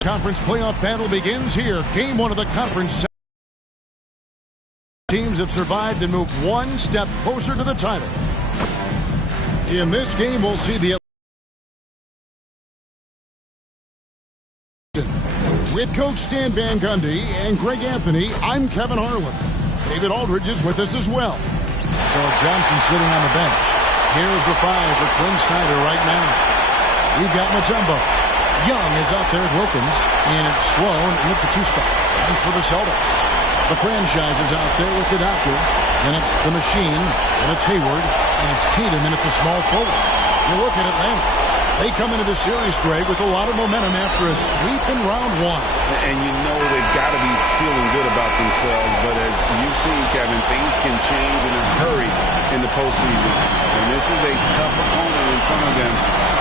Conference playoff battle begins here. Game one of the conference. Teams have survived and moved one step closer to the title. In this game, we'll see the... With Coach Stan Van Gundy and Greg Anthony, I'm Kevin Harlan. David Aldridge is with us as well. So Johnson sitting on the bench. Here's the 5 for Quinn Snyder right now. We've got Mutombo. Young is out there with Wilkins, and it's Sloan in at the 2 spot. And for the Celtics, the franchise is out there with the doctor, and it's the machine, and it's Hayward, and it's Tatum in at the small forward. You look at Atlanta. They come into this series, Greg, with a lot of momentum after a sweep in round 1. And you know they've got to be feeling good about themselves, but as you've seen, Kevin, things can change in a hurry in the postseason. And this is a tough opponent in front of them.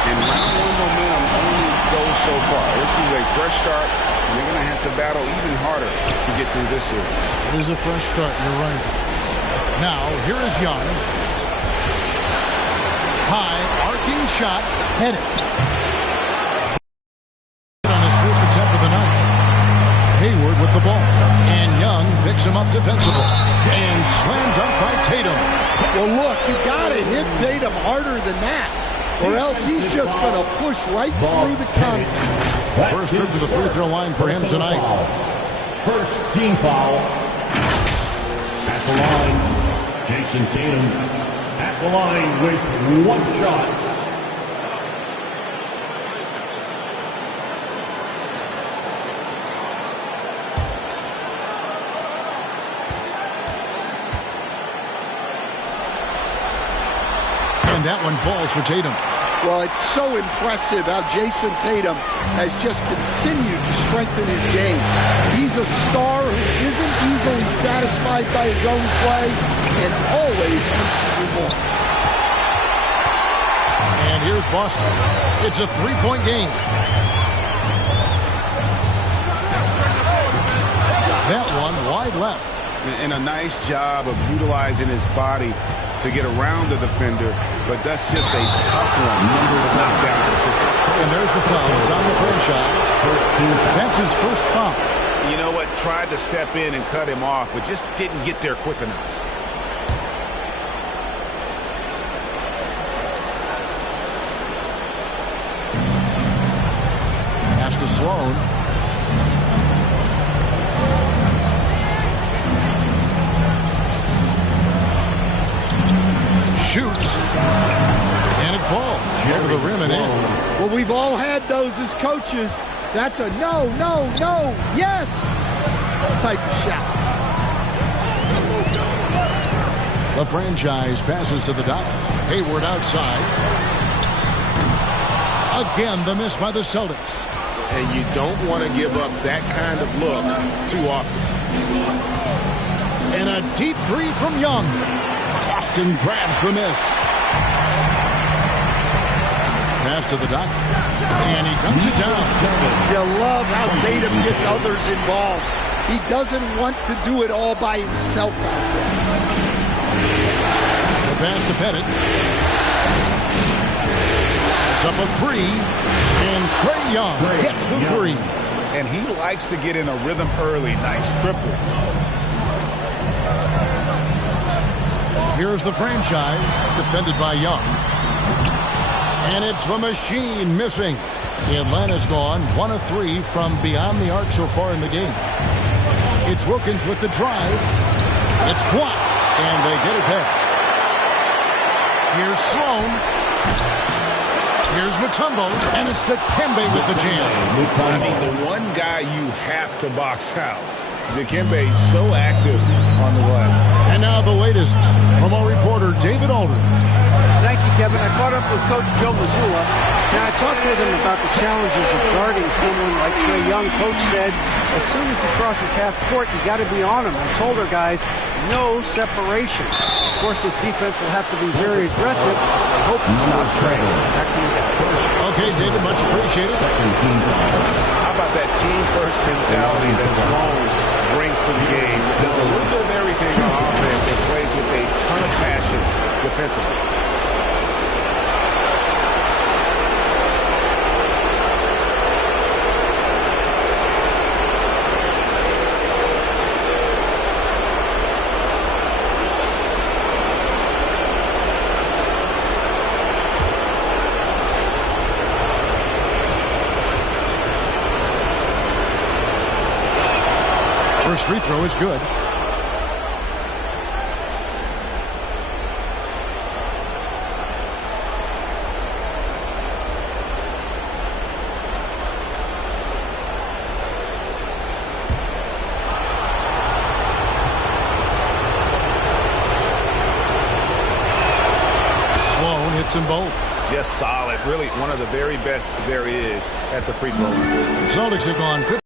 And round 1 momentum only goes so far. This is a fresh start, and they're going to have to battle even harder to get through this series. It is a fresh start, you're right. Now, here is Young. High, arcing shot, hit it. On his first attempt of the night. Hayward with the ball. And Young picks him up defensively. And slam dunk by Tatum. Well, look, you got to hit Tatum harder than that, or else he's just going to push right through the contact. First trip to the free throw line for him tonight. First team foul. At the line, Jason Tatum. At the line with 1 shot. And that one falls for Tatum. Well, it's so impressive how Jason Tatum has just continued to strengthen his game. He's a star who isn't easily satisfied by his own play and always wants to do more. And here's Boston. It's a 3-point game. That one wide left. And a nice job of utilizing his body to get around the defender, but that's just a tough one to knock down consistently. And there's the foul. It's on the franchise. That's his first foul. You know what? Tried to step in and cut him off, but just didn't get there quick enough. Pass to Sloan. Shoots. And it falls over the rim and in. Well, we've all had those as coaches. That's a no, no, no, yes type of shot. The franchise passes to the dot. Hayward outside. Again, the miss by the Celtics. And you don't want to give up that kind of look too often. And a deep 3 from Young. Boston grabs the miss. Pass to the dot. And he dunks it down. You love how Tatum gets others involved. He doesn't want to do it all by himself out there. The pass to Pettit. It's up a 3. And Trae Young gets the 3. And he likes to get in a rhythm early. Nice triple. Here's the franchise, defended by Young. And it's the machine missing. Atlanta's gone 1 of 3 from beyond the arc so far in the game. It's Wilkins with the drive. It's blocked, and they get it back. Here's Sloan. Here's Mutombo, and it's Dikembe with the jam. I mean, the one guy you have to box out. Dikembe so active on the left. And now the latest from our reporter, David Aldridge. Thank you, Kevin. I caught up with Coach Joe Mazzulla, and I talked with him about the challenges of guarding someone like Trae Young. Coach said, as soon as he crosses half court, you got to be on him. I told our guys, no separation. Of course, this defense will have to be very aggressive. I hope to stop Trae. Back to you guys. Okay, David, much appreciated. How about that team-first mentality that Sloan brings to the game? Does a little bit of everything on offense and plays with a ton of passion defensively. First free throw is good. Hits them both. Just solid. Really one of the very best there is at the free throw line. The Celtics have gone 50.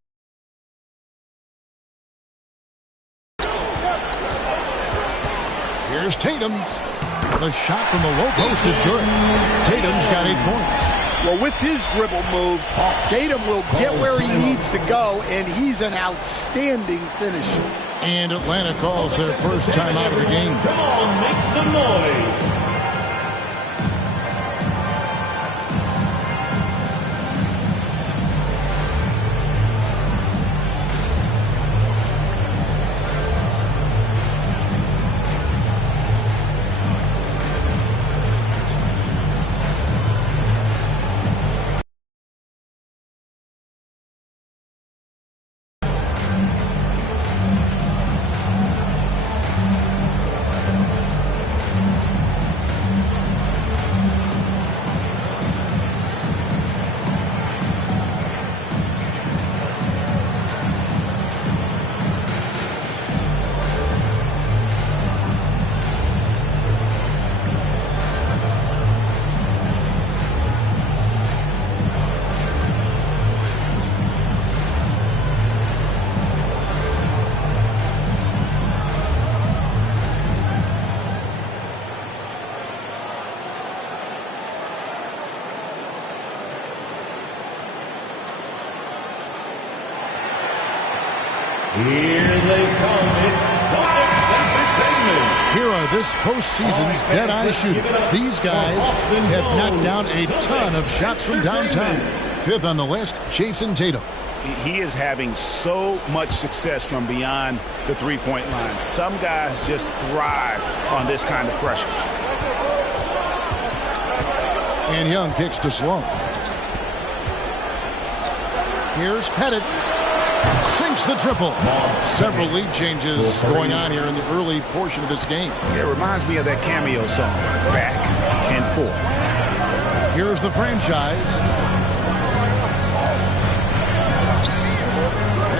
Here's Tatum. The shot from the low post is good. Tatum's got 8 points. Well, with his dribble moves, Tatum will get where he needs to go, and he's an outstanding finisher. And Atlanta calls their first time out of the game. Come on, make some noise. Here they come. It's Celtics Entertainment. Here are this postseason's dead-eye shooters. These guys have knocked down a ton of shots from downtown. 5th on the list, Jason Tatum. He is having so much success from beyond the three-point line. Some guys just thrive on this kind of pressure. And Young kicks to Sloan. Here's Pettit. Sinks the triple. Several lead changes going on here in the early portion of this game. It reminds me of that cameo song, Back and Forth. Here's the franchise.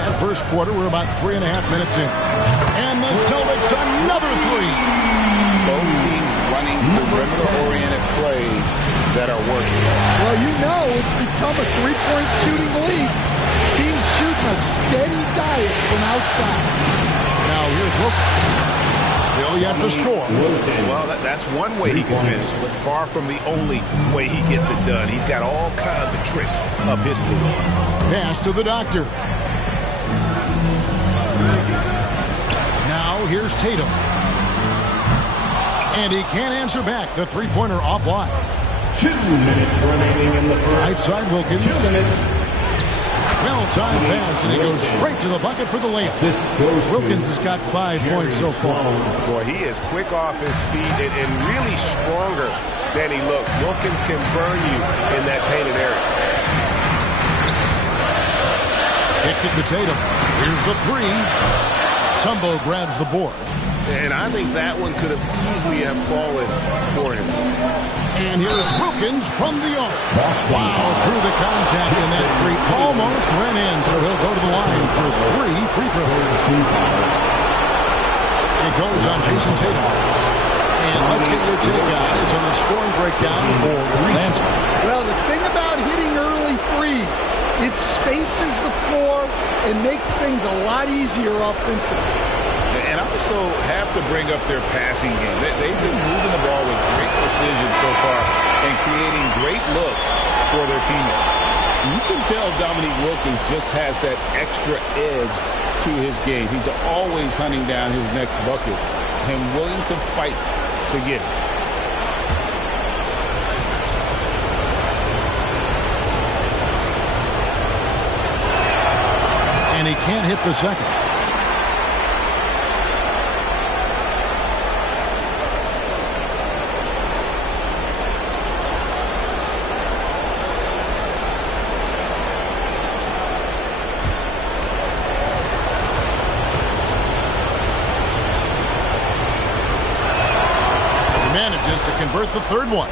And first quarter, we're about 3.5 minutes in. And the Celtics, another three. Both teams running perimeter-oriented plays that are working. Well, you know it's become a three-point shooting league. Teams shooting a steady diet from outside. Now here's Wilkins. Still yet to score. Well, that's one way he can finish, but far from the only way he gets it done. He's got all kinds of tricks up his sleeve. Pass to the doctor. Now here's Tatum. And he can't answer back. The three-pointer offline. 2 minutes remaining in the first. Right side Wilkins. 2 minutes. Well-timed pass, and he goes straight to the bucket for the layup. Wilkins has got 5 points so far. Boy, he is quick off his feet and really stronger than he looks. Wilkins can burn you in that painted area. Kicks it to Tatum. Here's the three. Tumbo grabs the board. And I think that one could have easily have fallen for him. And here's Wilkins from the arc. Wow, through the contact, and that three almost went in, so he'll go to the line for 3 free throws. It goes on Jason Tatum. And let's get your take, guys, on the scoring breakdown for Atlanta. Well, the thing about hitting early threes, it spaces the floor and makes things a lot easier offensively. And I also have to bring up their passing game. They've been moving the ball with great precision so far and creating great looks for their teammates. You can tell Dominique Wilkins just has that extra edge to his game. He's always hunting down his next bucket and willing to fight to get it. And he can't hit the second. convert the third one.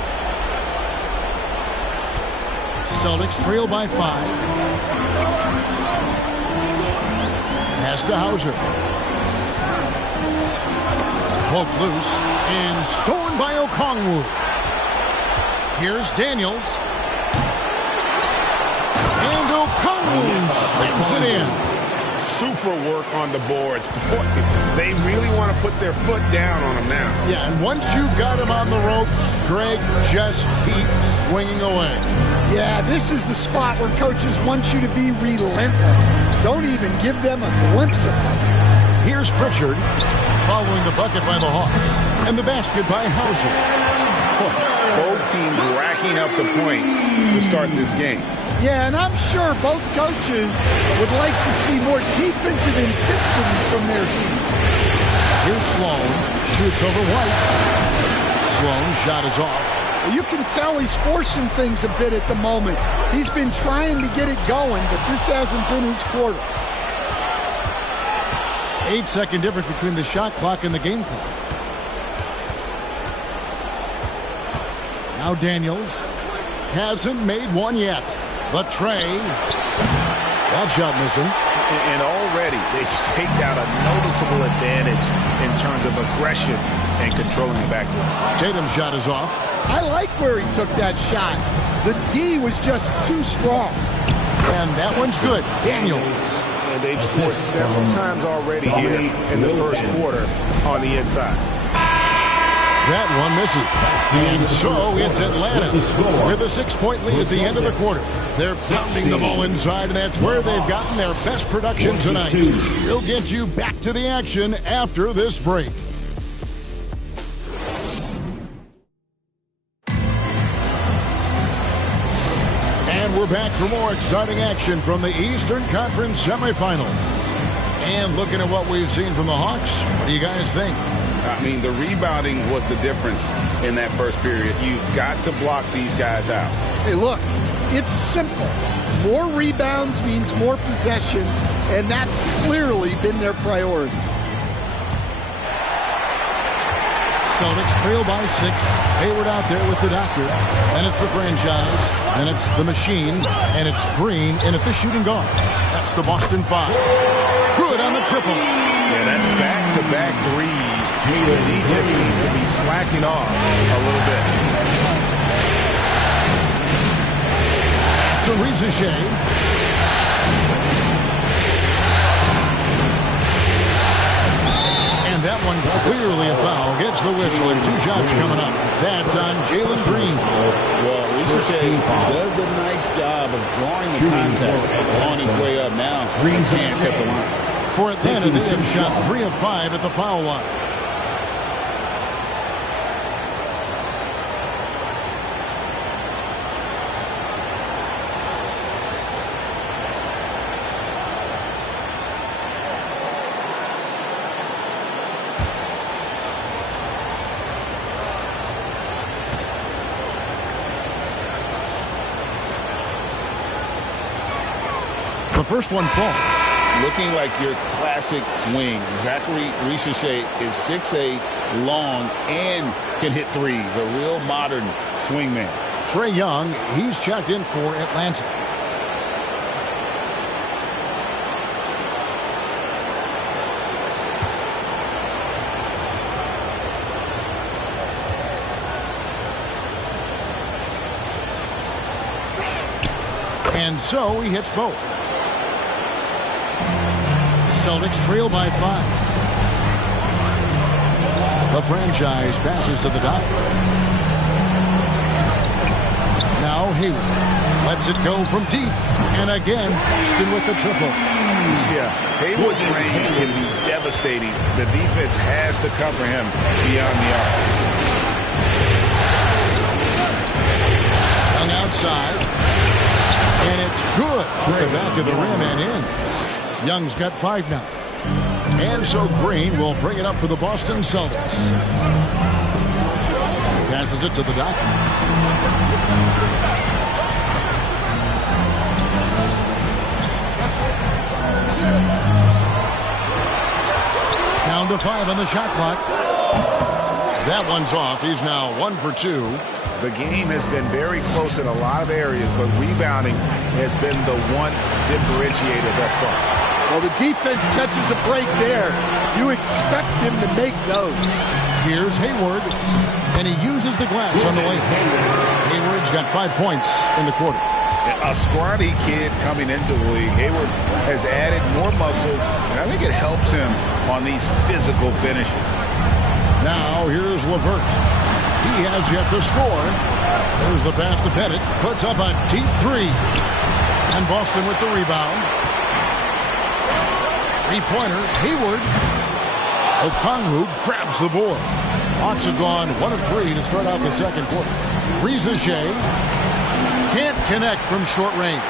Celtics trail by 5. Pass to Hauser. Poked loose and stolen by Okongwu. Here's Daniels. And Okongwu slams it in. Super work on the boards. Boy, they really want to put their foot down on him now. Yeah, and once you've got him on the ropes, Greg, just keep swinging away. Yeah, this is the spot where coaches want you to be relentless. Don't even give them a glimpse of it. Here's Pritchard, following the bucket by the Hawks, and the basket by Hauser. Both teams racking up the points to start this game. Yeah, and I'm sure both coaches would like to see more defensive intensity from their team. Here's Sloan, shoots over White. Sloan's shot is off. You can tell he's forcing things a bit at the moment. He's been trying to get it going, but this hasn't been his quarter. 8-second difference between the shot clock and the game clock. Now Daniels hasn't made one yet. The tray. That shot missing. And already they've staked out a noticeable advantage in terms of aggression and controlling the backcourt. Tatum's shot is off. I like where he took that shot. The D was just too strong. And that one's good. Daniels. And they've scored several times already here in the first quarter on the inside. That one misses. And so it's Atlanta with a 6-point lead at the end of the quarter. They're pounding the ball inside, and that's where they've gotten their best production tonight. We'll get you back to the action after this break. And we're back for more exciting action from the Eastern Conference semifinal. And looking at what we've seen from the Hawks, what do you guys think? I mean, the rebounding was the difference in that first period. You've got to block these guys out. Hey, look, it's simple. More rebounds means more possessions, and that's clearly been their priority. Celtics trail by 6. Hayward out there with the doctor. Then it's the franchise. Then it's the machine. And it's Green in at the shooting guard. That's the Boston 5. Good on the triple. Yeah, that's back-to-back threes. But he just seems to be slacking off a little bit. To Rizachet. And that one clearly a foul. Gets the whistle and 2 shots coming up. That's on Jalen Green. Well, Rizachet does a nice job of drawing the contact on his way up now. A chance at the line. For Atlanta, they have shot 3 of 5 at the foul line. The first one falls. Looking like your classic wing. Zachary Rizachet is 6'8", long, and can hit threes. A real modern swingman. Trae Young, he's checked in for Atlanta. And so he hits both. Celtics trail by 5. The franchise passes to the dot. Now Hayward lets it go from deep. And again, Paxton with the triple. Yeah, Hayward's range can be devastating. The defense has to cover him beyond the arc. Young outside. And it's good off the back of the rim and in. Young's got 5 now. And so Green will bring it up for the Boston Celtics. Passes it to the dot. Down to 5 on the shot clock. That one's off. He's now 1 for 2. The game has been very close in a lot of areas, but rebounding has been the one differentiator thus far. Well, the defense catches a break there. You expect him to make those. Here's Hayward, and he uses the glass on the lane. Hayward's got 5 points in the quarter. A scrawny kid coming into the league. Hayward has added more muscle, and I think it helps him on these physical finishes. Now here's LeVert. He has yet to score. There's the pass to Pettit. Puts up a deep three. And Boston with the rebound. Three-pointer. Hayward. Okongwu grabs the board. Hawks have gone 1 of 3 to start out the second quarter. Reza Shea can't connect from short range.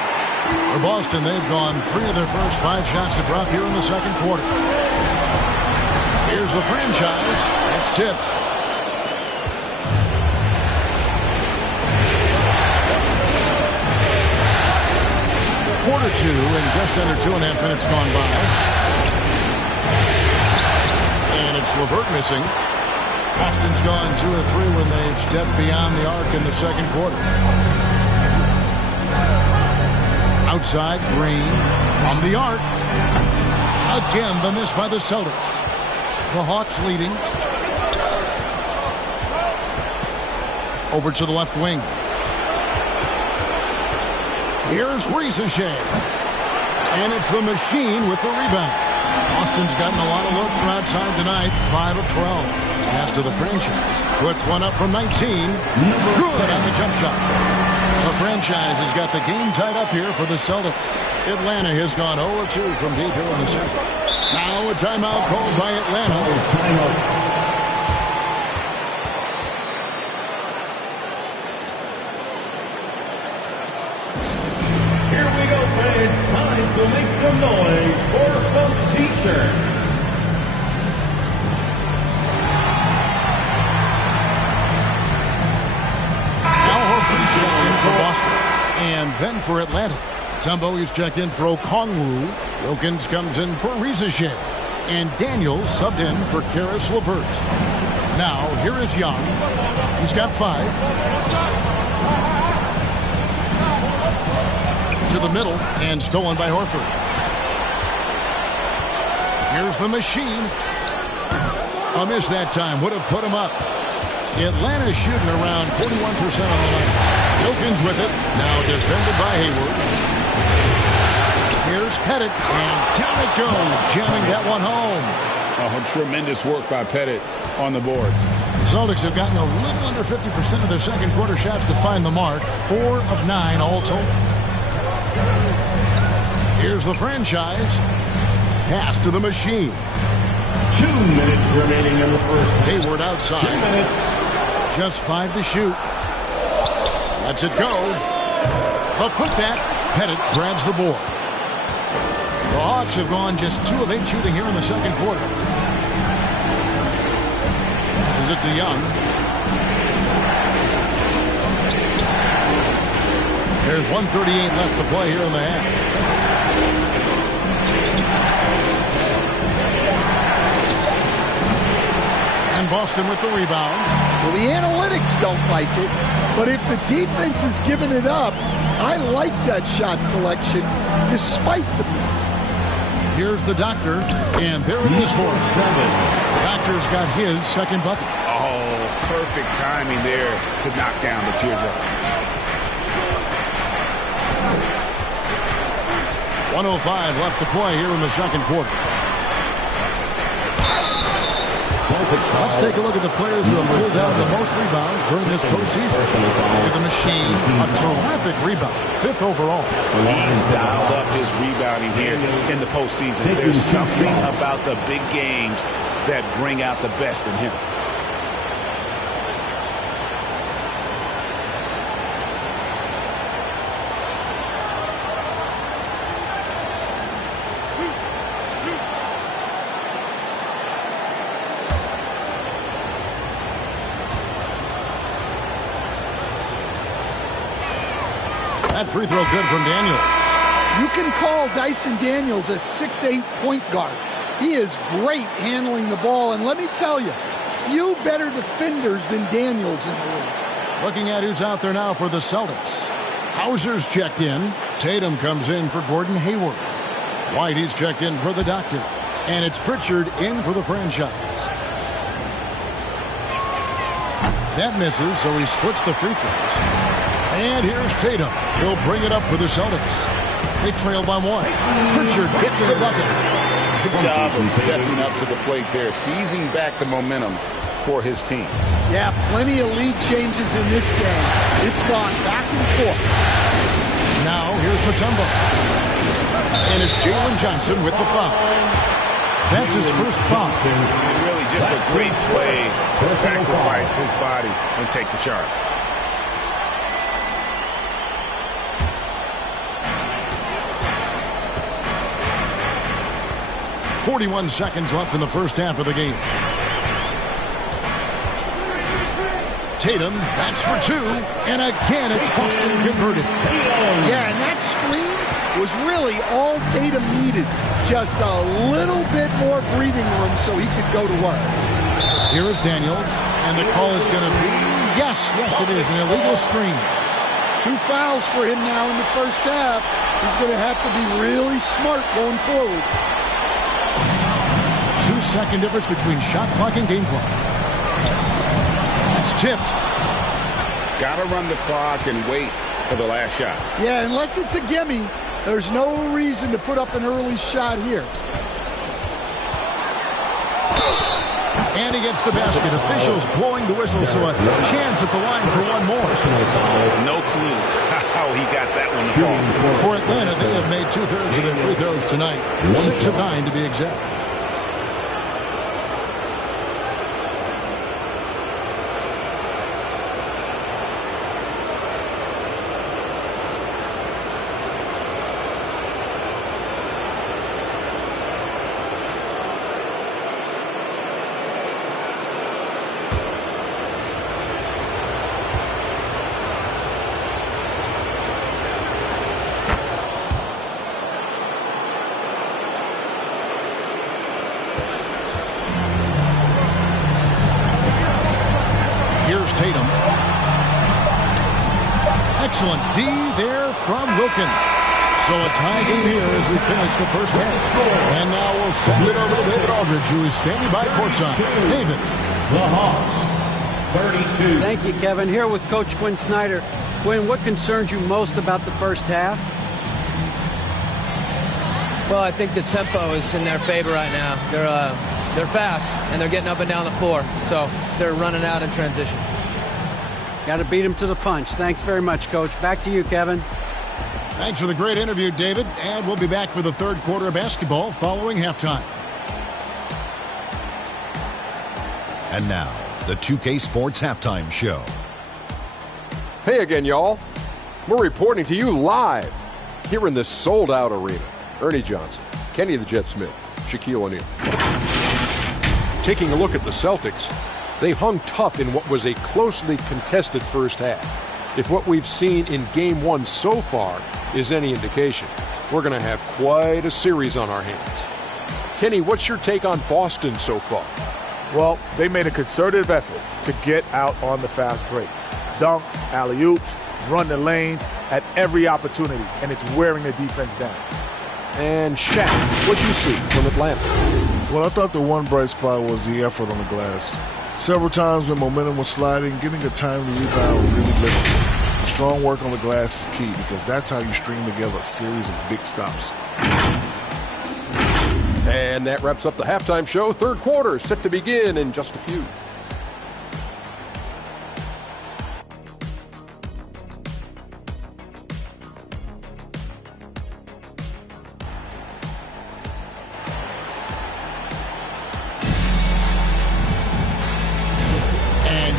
For Boston, they've gone 3 of their first 5 shots to drop here in the second quarter. Here's the franchise. It's tipped. Quarter 2 and just under 2.5 minutes gone by. And it's LeVert missing. Boston's gone 2 of 3 when they've stepped beyond the arc in the second quarter. Outside, Green from the arc. Again, the miss by the Celtics. The Hawks leading. Over to the left wing. Here's Reza Shea. And it's the machine with the rebound. Boston's gotten a lot of looks from outside tonight. 5 of 12. Pass to the franchise. Puts one up from 19. Good on the jump shot. The franchise has got the game tied up here for the Celtics. Atlanta has gone 0-2 from deep here in the second. Now a timeout called by Atlanta. It's time to make some noise for some t-shirts. Al Horford's checked in for Boston. And then for Atlanta. Tumbo is checked in for Okongwu. Wilkins comes in for Reza Shea. And Daniels subbed in for Karis LeVert. Now, here is Young. He's got 5. To the middle and stolen by Horford. Here's the machine. A miss that time would have put him up. Atlanta's shooting around 41% on the night. Wilkins with it. Now defended by Hayward. Here's Pettit. And down it goes. Jamming that one home. Oh, tremendous work by Pettit on the boards. The Celtics have gotten a little under 50% of their second quarter shots to find the mark. 4 of 9 all total. Here's the franchise. Pass to the machine. 2 minutes remaining in the first. Hayward outside. 2 minutes. Just 5 to shoot. Lets it go. A putback. Pettit grabs the board. The Hawks have gone just 2 of 8 shooting here in the second quarter. This is it to Young. There's 1:38 left to play here in the half. And Boston with the rebound. Well, the analytics don't like it, but if the defense is giving it up, I like that shot selection despite the miss. Here's the doctor, and there it is for 7. The doctor's got his second bucket. Oh, perfect timing there to knock down the teardrop. 1:05 left to play here in the second quarter. Let's take a look at the players who have pulled down the most rebounds during this postseason. Look at the machine, a terrific rebound, 5th overall. He's dialed up his rebounding here in the postseason. There's something about the big games that bring out the best in him. That free throw good from Daniels. You can call Dyson Daniels a 6'8" point guard. He is great handling the ball, and let me tell you, few better defenders than Daniels in the league. Looking at who's out there now for the Celtics. Hauser's checked in. Tatum comes in for Gordon Hayward. Whitey's checked in for the doctor. And it's Pritchard in for the franchise. That misses, so he splits the free throws. And here's Tatum. He'll bring it up for the Celtics. They trail by 1. Pritchard gets the bucket. Good job of stepping up to the plate there, seizing back the momentum for his team. Yeah, plenty of lead changes in this game. It's gone back and forth. Now here's Mutombo. And it's Jalen Johnson with the foul. That's his first foul. And really just a great play to sacrifice his body and take the charge. .41 seconds left in the first half of the game. Tatum, that's for 2. And again, it's Boston converted. Yeah, and that screen was really all Tatum needed. Just a little bit more breathing room so he could go to work. Here is Daniels, and the call is going to be, yes, it is, an illegal screen. 2 fouls for him now in the first half. He's going to have to be really smart going forward. 2-second difference between shot clock and game clock. It's tipped. Got to run the clock and wait for the last shot. Yeah, unless it's a gimme, there's no reason to put up an early shot here. And he gets the basket. Officials blowing the whistle, so a chance at the line for one more. No clue how he got that one to fall. For Atlanta, they have made 2/3 of their free throws tonight. 6 of 9 to be exact. Here's Tatum. Excellent D there from Wilkins. So a tie game here as we finish the first half. And now we'll send it over to David Aldridge, who is standing by courtside. David. The Hawks, 32. Thank you, Kevin. Here with Coach Quinn Snyder. Quinn, what concerns you most about the first half? Well, I think the tempo is in their favor right now. They're fast, and they're getting up and down the floor. So they're running out in transition. Got to beat them to the punch. Thanks very much, Coach. Back to you, Kevin. Thanks for the great interview, David. And we'll be back for the third quarter of basketball following halftime. And now, the 2K Sports Halftime Show. Hey again, y'all. We're reporting to you live here in this sold-out arena. Ernie Johnson, Kenny the Jet Smith, Shaquille O'Neal. Taking a look at the Celtics, they've hung tough in what was a closely contested first half. If what we've seen in Game 1 so far is any indication, we're going to have quite a series on our hands. Kenny, what's your take on Boston so far? Well, they made a concerted effort to get out on the fast break. Dunks, alley-oops, run the lanes at every opportunity, and it's wearing the defense down. And Shaq, what'd you see from Atlanta? Well, I thought the one bright spot was the effort on the glass. Several times when momentum was sliding, getting a timely rebound really lifted. Strong work on the glass is key because that's how you string together a series of big stops. And that wraps up the halftime show. Third quarter set to begin in just a few.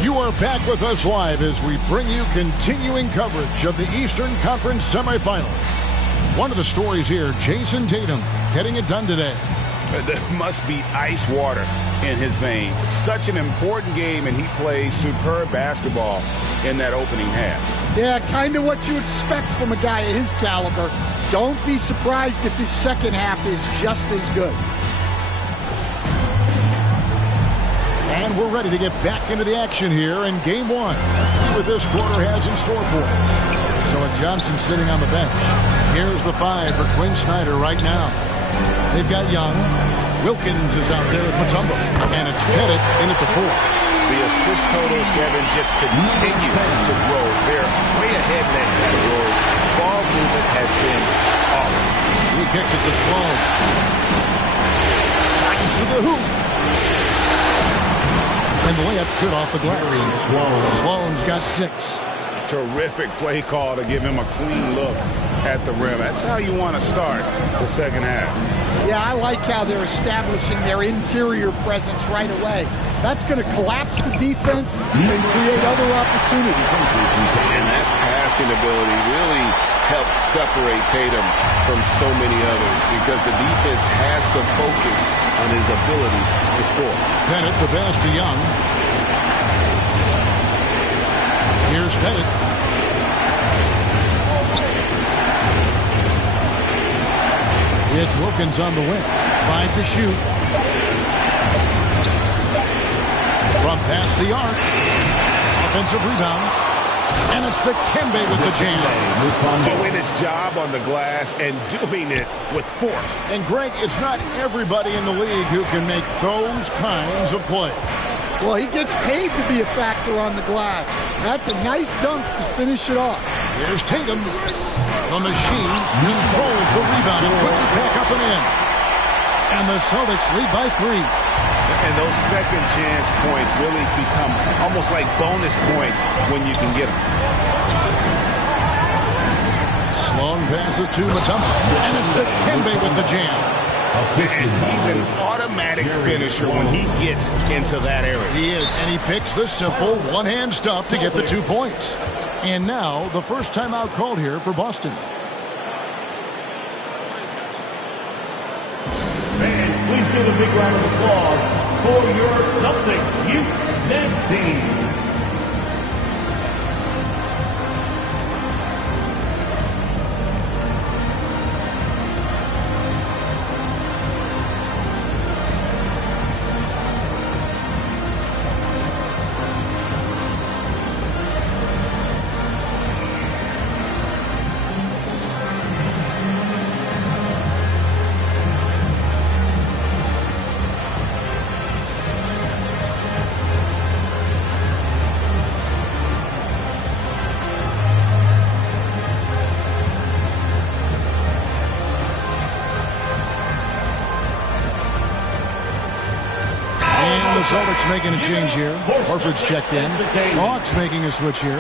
You are back with us live as we bring you continuing coverage of the Eastern Conference semifinals. One of the stories here, Jason Tatum getting it done today. There must be ice water in his veins. Such an important game, and he plays superb basketball in that opening half. Yeah, kind of what you expect from a guy of his caliber. Don't be surprised if his second half is just as good. And we're ready to get back into the action here in game one. Let's see what this quarter has in store for us. So with Johnson sitting on the bench, here's the 5 for Quinn Snyder right now. They've got Young. Wilkins is out there with Mutombo. And it's Pettit in at the 4. The assist totals, Kevin, just continue to grow. They're way ahead in that category. Ball movement has been awesome. He kicks it to Sloan. To the hoop. And the layup's good off the glass. Sloan's got 6. Terrific play call to give him a clean look at the rim. That's how you want to start the second half. Yeah, I like how they're establishing their interior presence right away. That's going to collapse the defense and create other opportunities. And that passing ability really helps separate Tatum from so many others because the defense has to focus on his ability to score. Pettit, the pass to Young. Here's Pettit. It's Wilkins on the wing. 5 to shoot. From past the arc. Offensive rebound. And it's to Kembe with the jam. Doing his job on the glass and doing it with force. And Greg, it's not everybody in the league who can make those kinds of plays. Well, he gets paid to be a factor on the glass. That's a nice dunk to finish it off. Here's Tatum. The machine controls the rebound and puts it back up and in. And the Celtics lead by 3. And those second chance points really become almost like bonus points when you can get them. Sloan passes to Mutombo. And it's to Kembe with the jam. And he's an automatic finisher when he gets into that area. He is, and he picks the simple one-hand stuff to get the 2 points. And now, the first timeout called here for Boston. And please give a big round of applause for your Celtics youth men's team. The Celtics making a change here. Horford's checked in. Hawks making a switch here.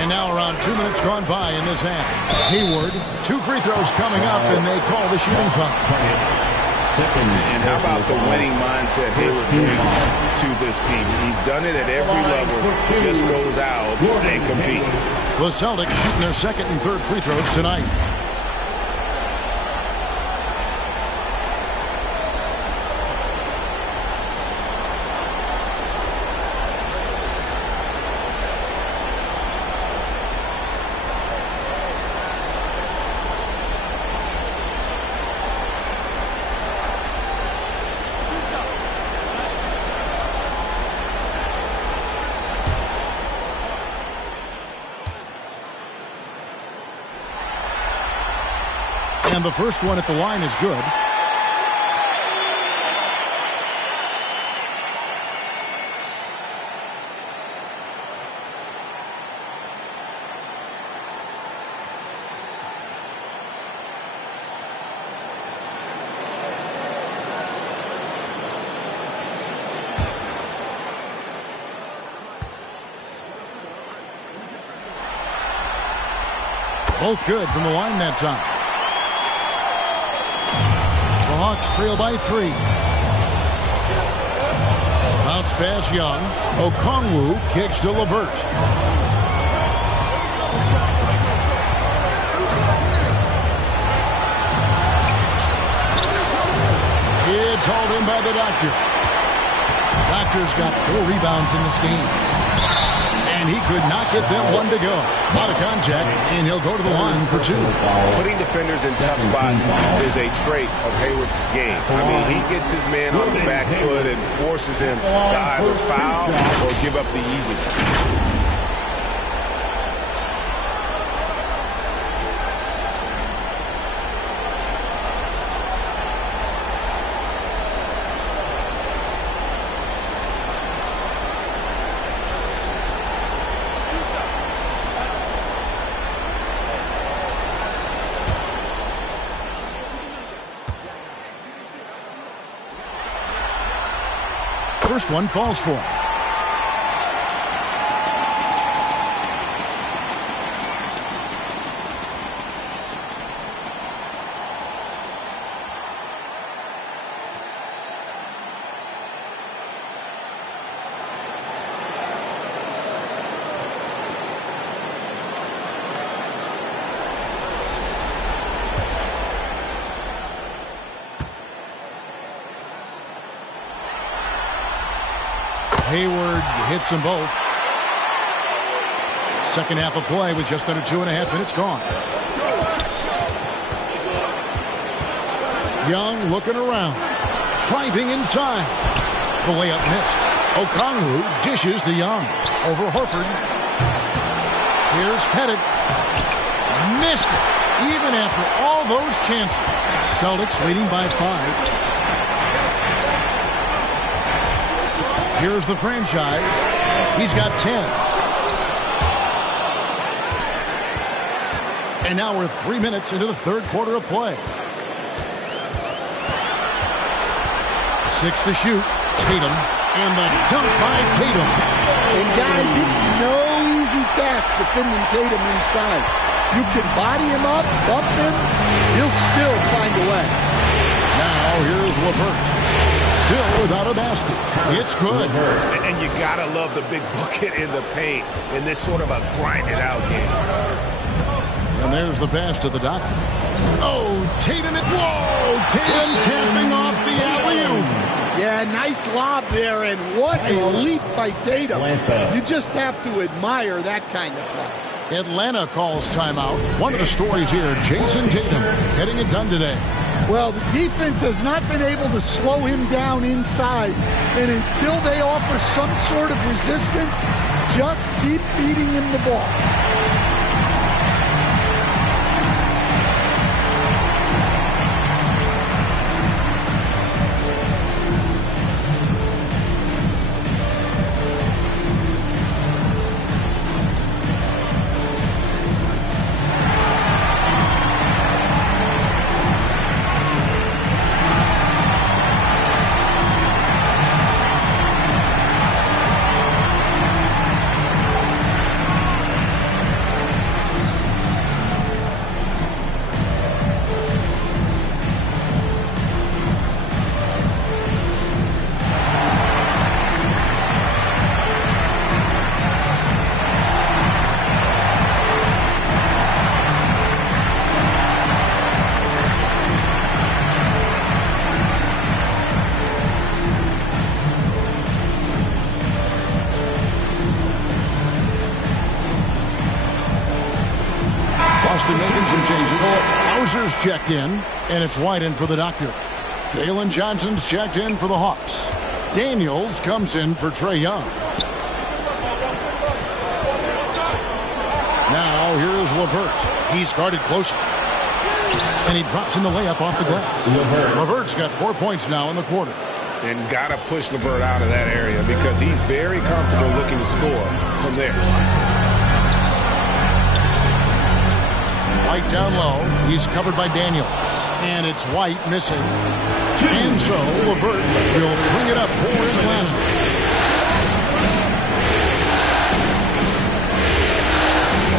And now around 2 minutes gone by in this half. Hayward, 2 free throws coming up, and they call the shooting foul. And how about the winning mindset Hayward brings to this team? He's done it at every level. Just goes out and competes. The Celtics shooting their second and third free throws tonight. And the first one at the line is good. Both good from the line that time. The Hawks trail by 3. Bounce pass Young. Okongwu kicks to LeVert. It's hauled in by the Doctor. Doctor's got 4 rebounds in this game. And he could not get that one to go. Out of contact, and he'll go to the line for 2. Putting defenders in tough spots is a trait of Hayward's game. I mean, he gets his man on the back foot and forces him to either foul or give up the easy. First one falls for him. Hayward hits them both. Second half of play with just under 2.5 minutes gone. Young looking around. Driving inside. The layup missed. Okongwu dishes to Young. Over Horford. Here's Pettit. Missed it. Even after all those chances. Celtics leading by 5. Here's the franchise. He's got 10. And now we're 3 minutes into the third quarter of play. 6 to shoot. Tatum. And the dunk by Tatum. And guys, it's no easy task defending Tatum inside. You can body him up, bump him, he'll still find a way. Now here's LeVert. Still without a basket. It's good. And you gotta love the big bucket in the paint in this sort of a grinded-out game. And there's the pass to the dock. Oh, Tatum! Whoa! Tatum camping off the alley-oop. Yeah, nice lob there, and what a leap by Tatum. You just have to admire that kind of play. Atlanta calls timeout. One of the stories here, Jason Tatum getting it done today. Well, the defense has not been able to slow him down inside, and until they offer some sort of resistance, just keep feeding him the ball. Making some changes. Hauser's checked in, and it's White in for the doctor. Jalen Johnson's checked in for the Hawks. Daniels comes in for Trae Young. Now here's LeVert. He's guarded closely. And he drops in the layup off the glass. LeVert's got 4 points now in the quarter. And got to push LeVert out of that area because he's very comfortable looking to score from there. White down low. He's covered by Daniels. And it's White missing. And so LeVert will bring it up for Atlanta.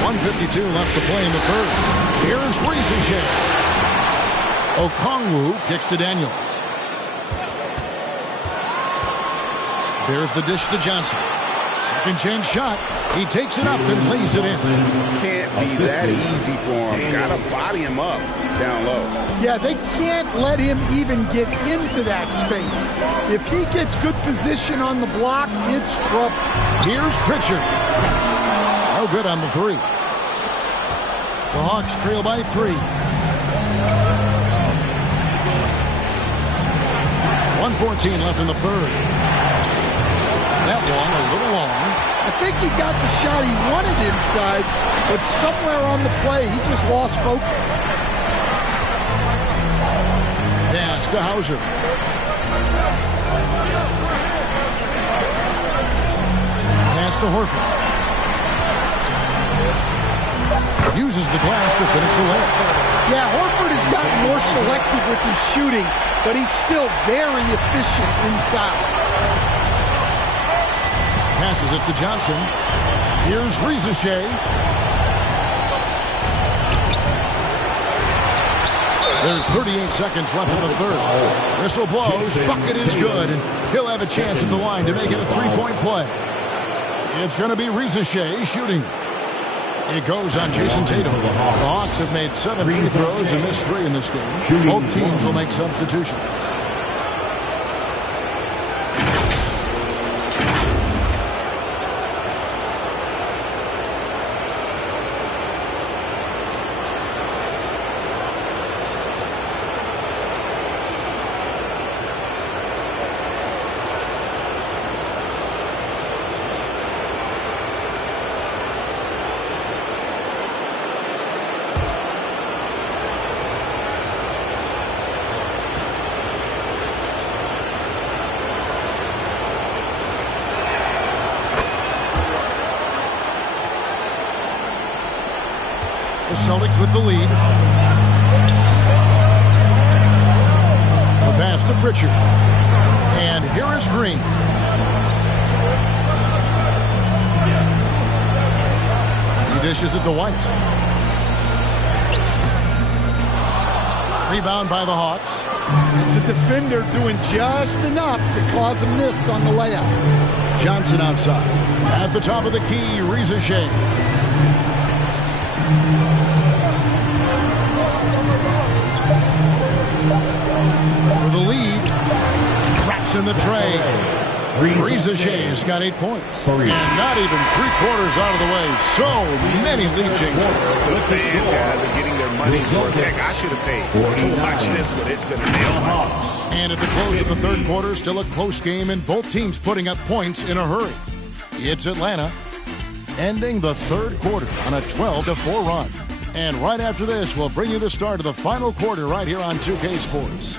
.152 left to play in the third. Here's Ricochet. Okongwu kicks to Daniels. There's the dish to Johnson. Second chance shot. He takes it up and lays it in. Can't be that easy for him. Gotta body him up down low. Yeah, they can't let him even get into that space. If he gets good position on the block, it's trouble. Here's Pritchard. No good on the three. The Hawks trail by 3. 1:14 left in the third. That one a little long. I think he got the shot he wanted inside, but somewhere on the play, he just lost focus. Pass to Hauser. Pass to Horford. Uses the glass to finish the layup. Yeah, Horford has gotten more selective with his shooting, but he's still very efficient inside. Passes it to Johnson. Here's Rizachet. There's 38 seconds left in the third. Whistle blows. Bucket is good, and he'll have a chance at the line to make it a three-point play. It's going to be Rizachet shooting. It goes on Jason Tatum. The Hawks have made 7 free throws and missed 3 in this game. Both teams will make substitutions. The Celtics with the lead. The pass to Pritchard. And here is Green. He dishes it to White. Rebound by the Hawks. It's a defender doing just enough to cause a miss on the layup. Johnson outside. At the top of the key, Rizachet. For the lead, traps in the tray. Rizachet's got 8 points. And not even 3/4 out of the way. So many lead changes. The fans, guys, are getting their money's worth. Heck, I should have paid to watch this one. It's been a nail. And at the close of the third quarter, still a close game, and both teams putting up points in a hurry. It's Atlanta ending the third quarter on a 12-4 run. And right after this, we'll bring you the start of the final quarter right here on 2K Sports.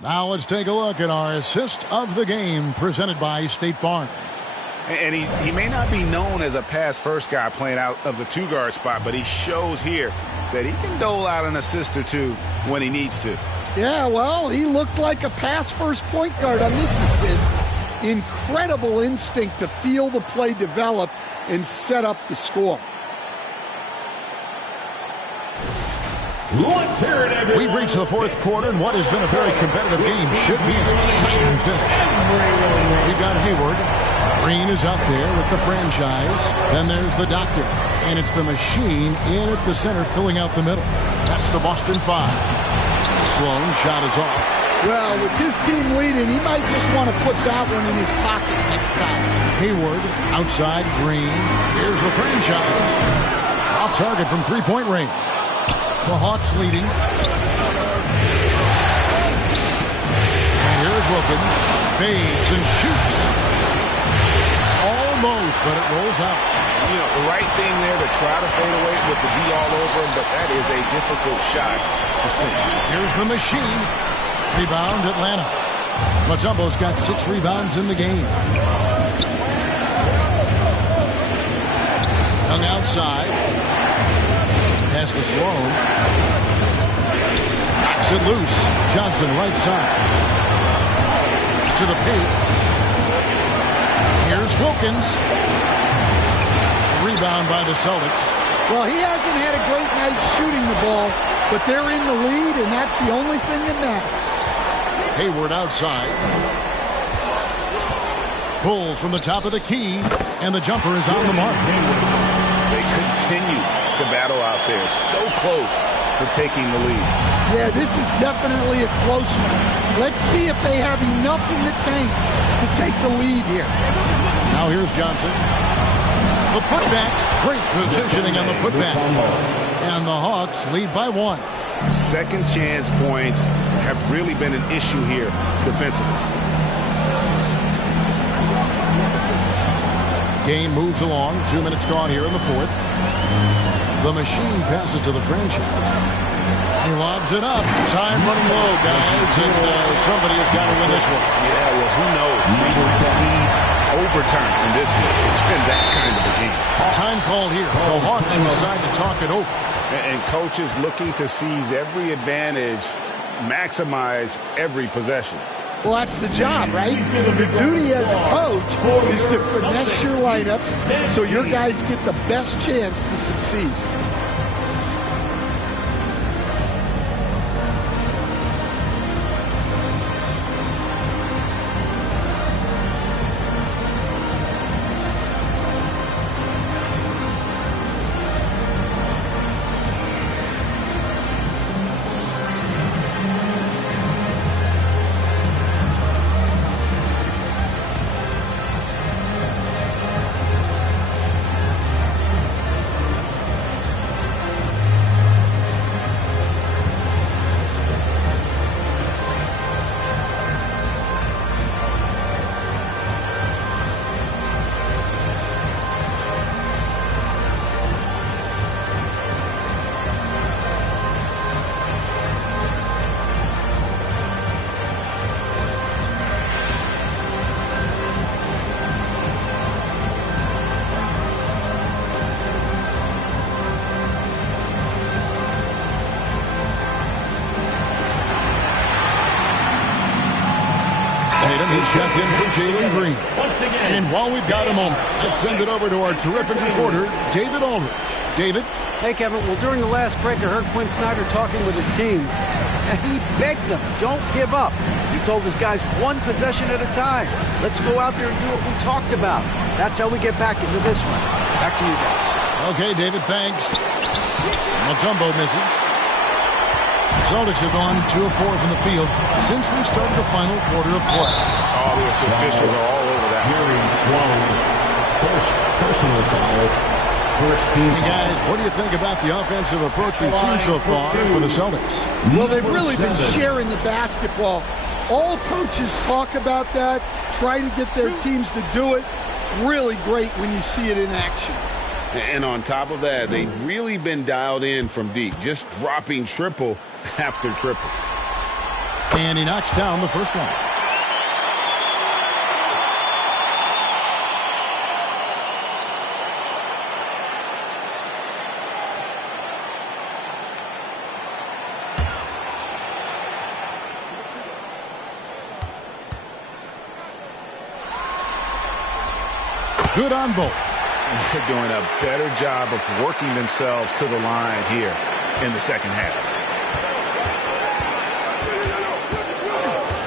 Now let's take a look at our assist of the game presented by State Farm. And he may not be known as a pass-first guy playing out of the two-guard spot, but he shows here that he can dole out an assist or two when he needs to. Yeah, well, he looked like a pass-first point guard on this assist. Incredible instinct to feel the play develop and set up the score. We've reached the fourth quarter, and what has been a very competitive game should be an exciting finish. We've got Hayward. Green is out there with the franchise. Then there's the doctor. And it's the machine in at the center filling out the middle. That's the Boston Five. Sloan's shot is off. Well, with his team leading, he might just want to put that one in his pocket next time. Hayward outside Green. Here's the franchise. Off target from three-point range. The Hawks leading. And here's Wilkins. Fades and shoots. Almost, but it rolls out. You know, the right thing there to try to fade away with the D all over him, but that is a difficult shot to sink. Here's the machine. Rebound, Atlanta. Mutombo's got 6 rebounds in the game. Young outside. Pass to Sloan. Knocks it loose. Johnson right side. To the paint. Here's Wilkins. Rebound by the Celtics. Well, he hasn't had a great night shooting the ball, but they're in the lead, and that's the only thing that matters. Hayward outside. pulls from the top of the key, and the jumper is on the mark. They continue to battle out there, so close to taking the lead. Yeah, this is definitely a close one. Let's see if they have enough in the tank to take the lead here. Now here's Johnson. The putback. Great positioning on the putback. And the Hawks lead by 1. Second chance points have really been an issue here defensively. Game moves along. 2 minutes gone here in the 4th. The machine passes to the franchise. He lobs it up. Time running low, guys, and somebody has got to win this one. Yeah, well, who knows? Maybe overtime in this one. It's been that kind of a game. Time called here. The Hawks decide to talk it over. And coaches looking to seize every advantage, maximize every possession. Well, that's the job, right? Your duty as a coach is to finesse your lineups so your guys get the best chance to succeed. He's checked in for Jalen Green. And while we've got a moment, let's send it over to our terrific reporter, David Aldridge. David? Hey, Kevin. Well, during the last break, I heard Quinn Snyder talking with his team. And he begged them, don't give up. He told his guys 1 possession at a time. Let's go out there and do what we talked about. That's how we get back into this one. Back to you guys. Okay, David, thanks. Mutombo misses. The Celtics have gone 2 of 4 from the field since we started the final quarter of play. All the officials are all over that. First personal foul. First team. Hey guys, what do you think about the offensive approach we've seen so far for the Celtics? Well, they've really been sharing the basketball. All coaches talk about that, try to get their teams to do it. It's really great when you see it in action. And on top of that, they've really been dialed in from deep, just dropping triple after triple. And he knocks down the first one. Good on both. And they're doing a better job of working themselves to the line here in the second half.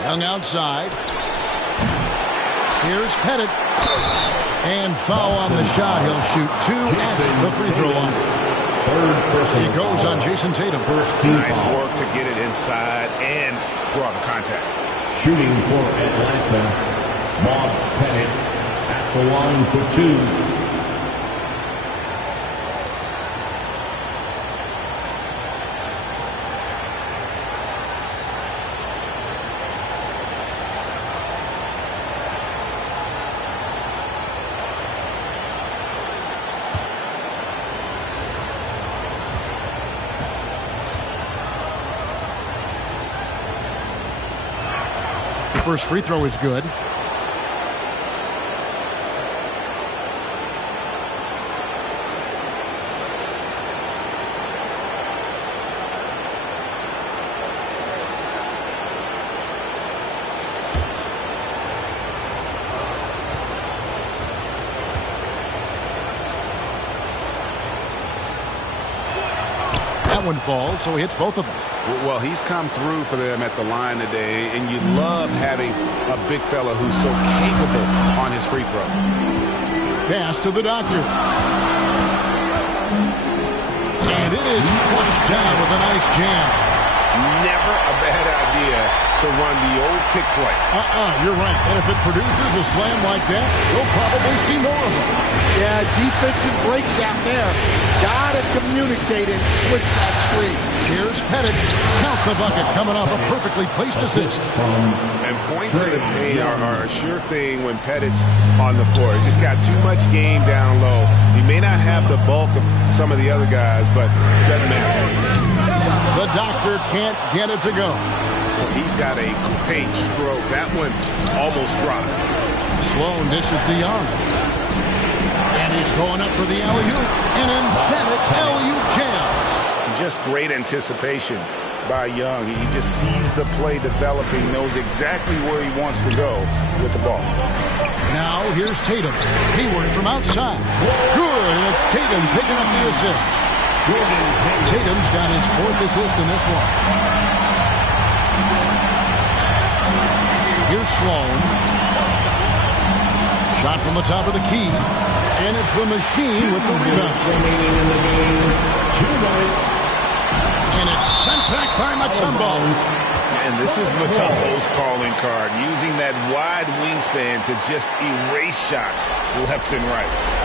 Young outside. Here's Pettit. And foul on the shot. He'll shoot 2 at the free throw line. He goes on Jason Tatum. Nice work to get it inside and draw the contact. Shooting for Atlanta, Bob Pettit at the line for 2. First free throw is good. That one falls, so he hits both of them. Well, he's come through for them at the line today, and you love having a big fella who's so capable on his free throw. Pass to the doctor. And it is flushed down with a nice jam. Never a bad idea to run the old pick play. You're right. And if it produces a slam like that, we'll probably see more of them. Yeah, defensive breakdown there. Gotta communicate and switch that screen. Here's Pettit. Count the bucket coming off a perfectly placed assist. And points in the paint are a sure thing when Pettit's on the floor. He's just got too much game down low. He may not have the bulk of some of the other guys, but it doesn't matter. The doctor can't get it to go. Well, he's got a great stroke. That one almost dropped. Sloan dishes to Young. And he's going up for the alley-oop. An emphatic alley-oop jam. Just great anticipation by Young. He just sees the play developing, knows exactly where he wants to go with the ball. Now here's Tatum. Hayward from outside. Good, and it's Tatum picking up the assist. Tatum's got his 4th assist in this one. Here's Sloan. Shot from the top of the key. And it's the machine with the rebound. And it's sent back by Mutombo. And this is Mutombo's calling card, using that wide wingspan to just erase shots left and right.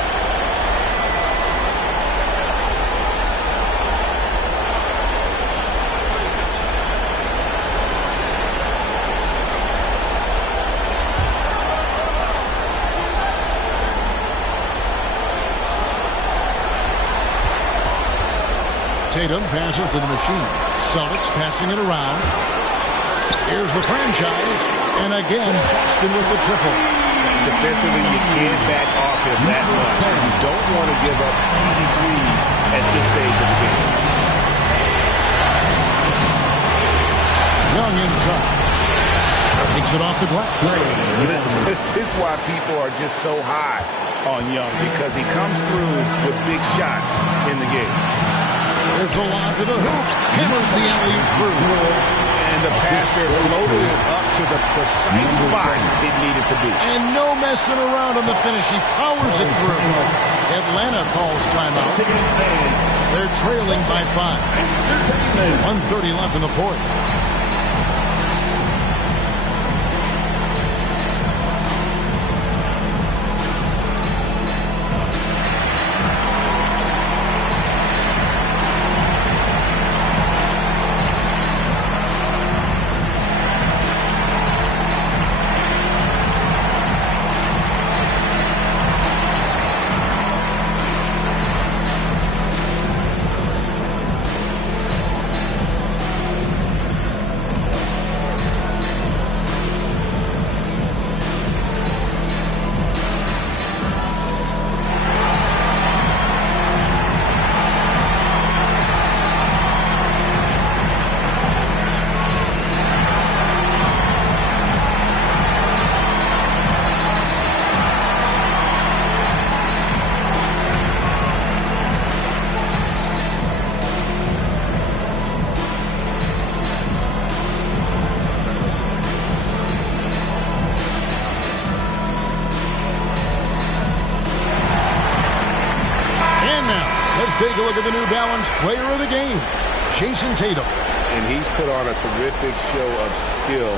Tatum passes to the machine. Celtics passing it around. Here's the franchise. And again, Boston with the triple. Defensively, you can't back off him that much. You don't want to give up easy threes at this stage of the game. Young inside. Takes it off the glass. This is why people are just so high on Young, because he comes through with big shots in the game. There's the lob to the hoop. Hammers the alley-oop through. And the passer floated it up to the precise spot it needed to be. And no messing around on the finish. He powers it through. Atlanta calls timeout. They're trailing by 5. 1:30 left in the 4th. Take a look at the New Balance player of the game, Jason Tatum. And he's put on a terrific show of skill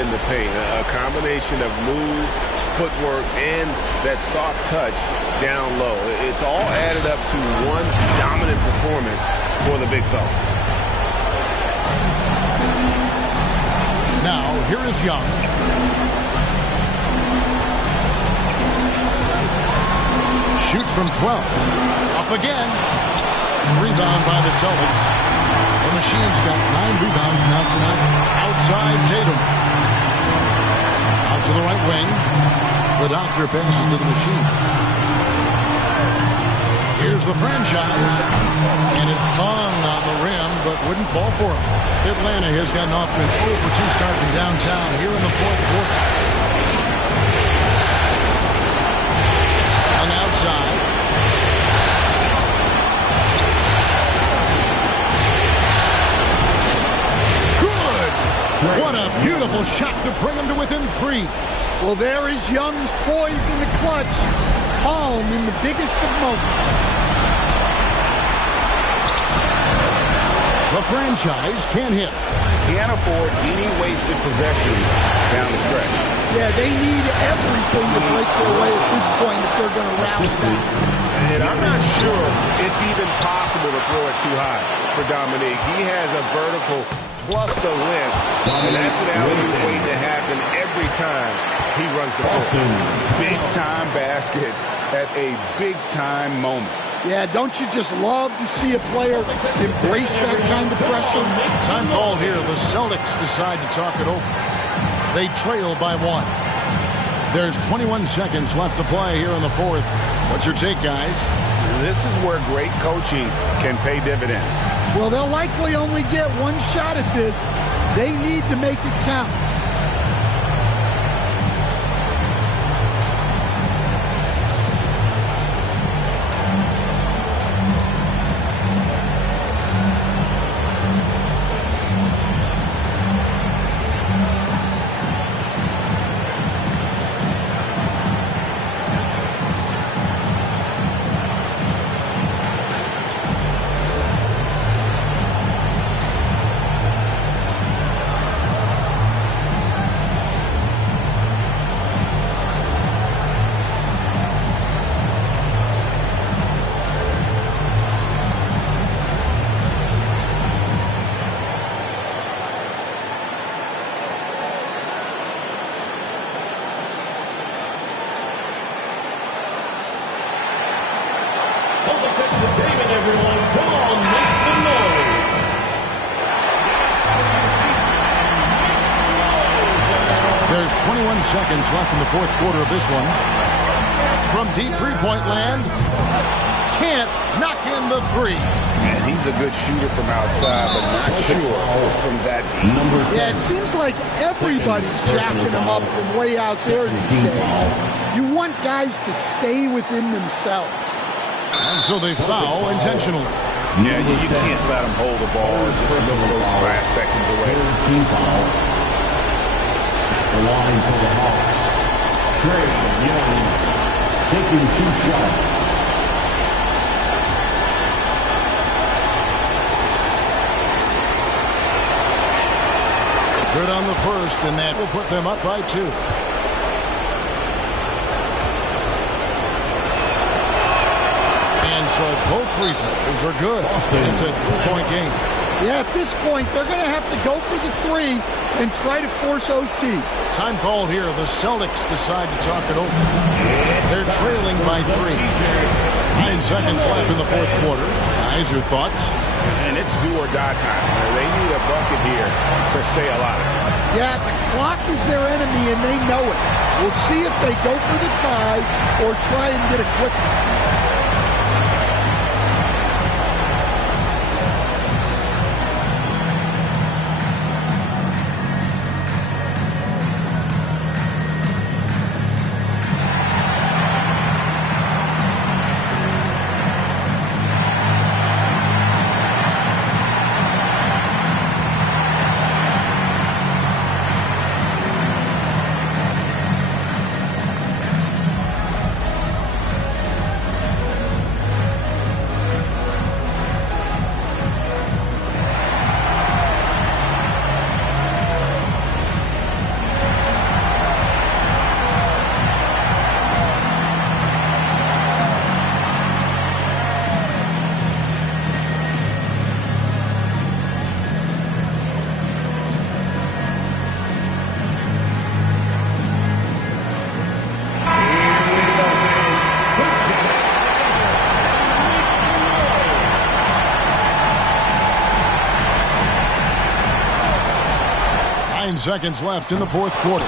in the paint. A combination of moves, footwork, and that soft touch down low. It's all added up to one dominant performance for the big fella. Now, here is Young. Shoots from 12. Up again. Rebound by the Celtics. The Machine's got 9 rebounds now tonight. Outside Tatum. Out to the right wing. The Doctor passes to the Machine. Here's the franchise. And it hung on the rim, but wouldn't fall for him. Atlanta has gotten off to an 0 for 2 start from downtown here in the 4th quarter. On the outside. Reliable shot to bring him to within 3. Well, there is Young's poise in the clutch. Calm in the biggest of moments. The franchise can't hit. Can't afford any wasted possessions down the stretch. Yeah, they need everything to break their way at this point if they're going to round back. And I'm not sure it's even possible to throw it too high for Dominique. He has a vertical plus the length, and that's an alley-oop waiting to happen every time he runs the floor. Big-time basket at a big-time moment. Yeah, don't you just love to see a player embrace that kind of pressure? Time called here. The Celtics decide to talk it over. They trail by 1. There's 21 seconds left to play here in the fourth. What's your take, guys? This is where great coaching can pay dividends. Well, they'll likely only get one shot at this. They need to make it count. There's 21 seconds left in the fourth quarter of this one. From deep three-point land, can't knock in the 3. And he's a good shooter from outside, but not sure from that deep. Yeah, it seems like everybody's jacking him up from way out there these days. You want guys to stay within themselves. And so they foul intentionally. Yeah, you can't let them hold the ball and just look those last seconds away. Team foul. The line for the Hawks. Trae Young taking 2 shots. Good on the first, and that will put them up by 2. And so both free throws are good. It's a 3-point game. Yeah, at this point, they're going to have to go for the 3 and try to force OT. Time called here. The Celtics decide to talk it over. They're trailing by 3. 9 seconds left in the fourth quarter. Guys, your thoughts? And it's do or die time. They need a bucket here to stay alive. Yeah, the clock is their enemy, and they know it. We'll see if they go for the tie or try and get a quick one. Seconds left in the fourth quarter. And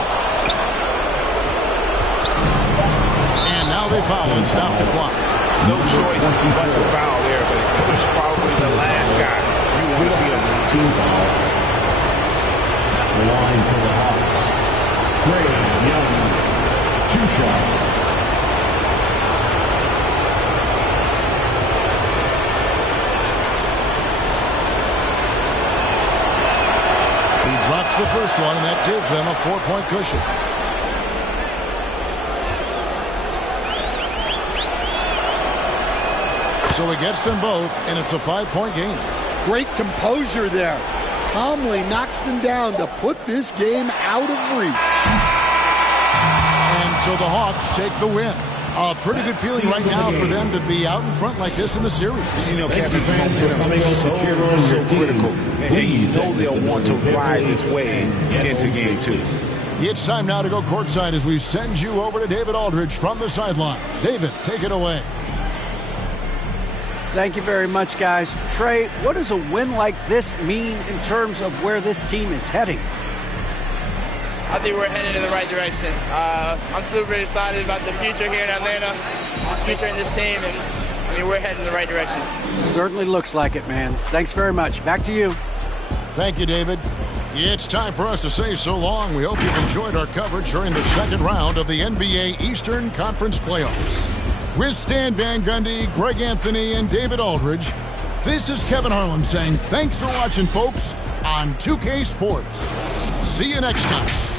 now they foul and stop the clock. No choice but to foul there, but it was probably the last guy you want to see him. Team foul. The line for the Hawks. Trae Young, 2 shots. Drops the first one, and that gives them a 4-point cushion. So he gets them both, and it's a 5-point game. Great composure there. Calmly knocks them down to put this game out of reach. And so the Hawks take the win. A pretty good feeling right now for them to be out in front like this in the series. You know, Kevin, so critical. And you know they'll want to ride this wave into game 2. It's time now to go courtside as we send you over to David Aldridge from the sideline. David, take it away. Thank you very much, guys. Trey, what does a win like this mean in terms of where this team is heading? I think we're headed in the right direction. I'm super excited about the future here in Atlanta, the future in this team, and we're heading in the right direction. Certainly looks like it, man. Thanks very much. Back to you. Thank you, David. It's time for us to say so long. We hope you've enjoyed our coverage during the second round of the NBA Eastern Conference Playoffs. With Stan Van Gundy, Greg Anthony, and David Aldridge, this is Kevin Harlan saying thanks for watching, folks, on 2K Sports. See you next time.